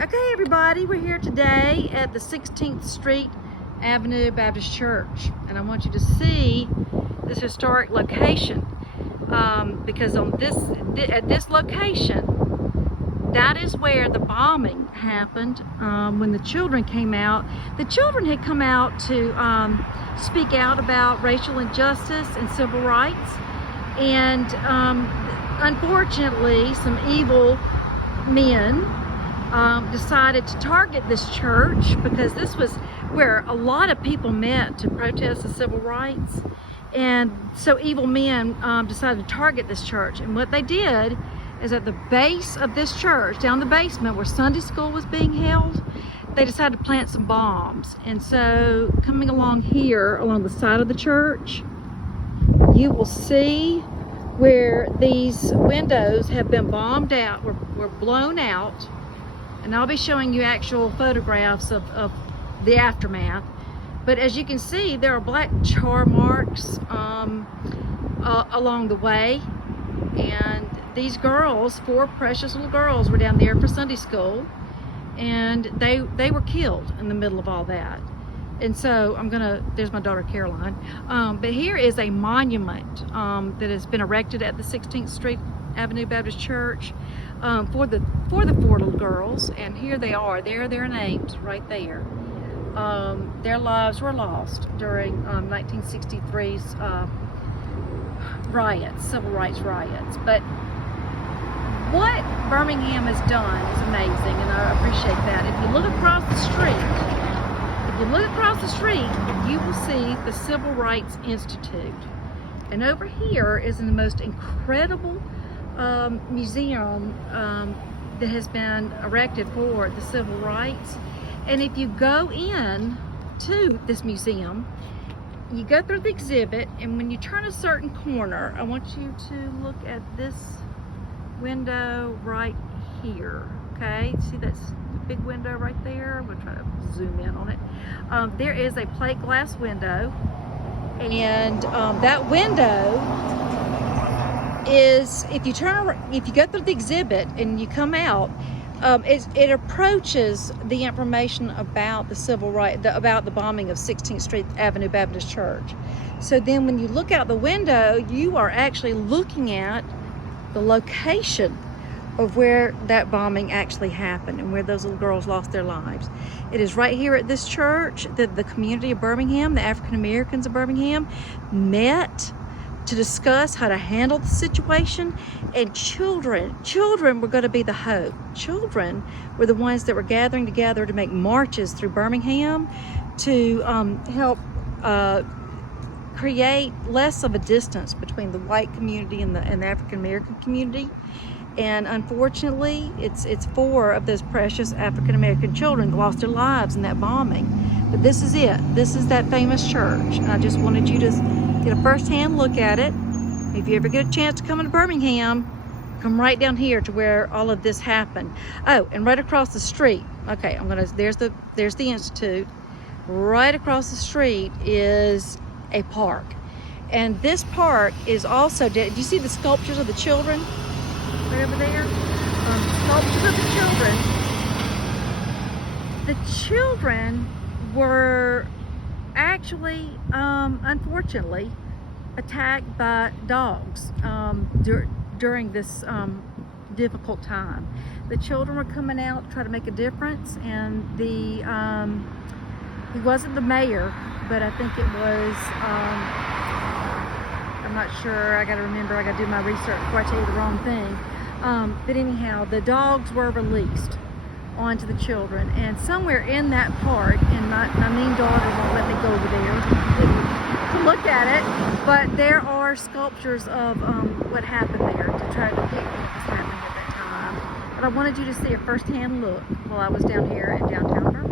Okay, everybody, we're here today at the 16th Street Avenue Baptist Church, and I want you to see this historic location because at this location, that is where the bombing happened when the children came out. The children had come out to speak out about racial injustice and civil rights, and unfortunately, some evil men decided to target this church because this was where a lot of people met to protest the civil rights. And so evil men decided to target this church. And what they did is at the base of this church, down the basement where Sunday school was being held, they decided to plant some bombs. And so coming along here, along the side of the church, you will see where these windows have been bombed out, were blown out. And I'll be showing you actual photographs of the aftermath. But as you can see, there are black char marks along the way. And these girls, 4 precious little girls, were down there for Sunday school. And they were killed in the middle of all that. And so there's my daughter Caroline. But here is a monument that has been erected at the 16th Street Avenue Baptist Church for the 4 little girls, and here they are. There are their names right there. Their lives were lost during 1963's riots, civil rights riots. But what Birmingham has done is amazing, and I appreciate that. If you look across the street, you will see the Civil Rights Institute. And over here is the most incredible museum that has been erected for the civil rights. And if you go in to this museum, you go through the exhibit, and when you turn a certain corner, I want you to look at this window right here. Okay, see that's the big window right there? I'm gonna try to zoom in on it. There is a plate glass window, and that window is, if you go through the exhibit and you come out, it approaches the information about the civil right, about the bombing of 16th Street Avenue Baptist Church. So then when you look out the window, you are actually looking at the location of where that bombing actually happened and where those little girls lost their lives. It is right here at this church that the community of Birmingham, the African Americans of Birmingham, met to discuss how to handle the situation. And children were going to be the hope. Children were the ones that were gathering together to make marches through Birmingham to help create less of a distance between the white community and the African American community. And unfortunately, it's 4 of those precious African American children lost their lives in that bombing. But this is it. This is that famous church. And I just wanted you to get a first-hand look at it. If you ever get a chance to come into Birmingham, come right down here to where all of this happened. Oh, and right across the street. Okay, there's the Institute. Right across the street is a park. And this park is also, do you see the sculptures of the children? Right over there, sculptures of the children. The children were actually, unfortunately, attacked by dogs during this difficult time. The children were coming out to try to make a difference, and he wasn't the mayor, but I think it was, I'm not sure, I gotta remember, I gotta do my research before I tell you the wrong thing. But anyhow, the dogs were released onto the children, and somewhere in that park, and my mean daughter won't let me go over there to look at it, but there are sculptures of what happened there to try to depict what was happening at that time. But I wanted you to see a first-hand look while I was down here in downtown Birmingham.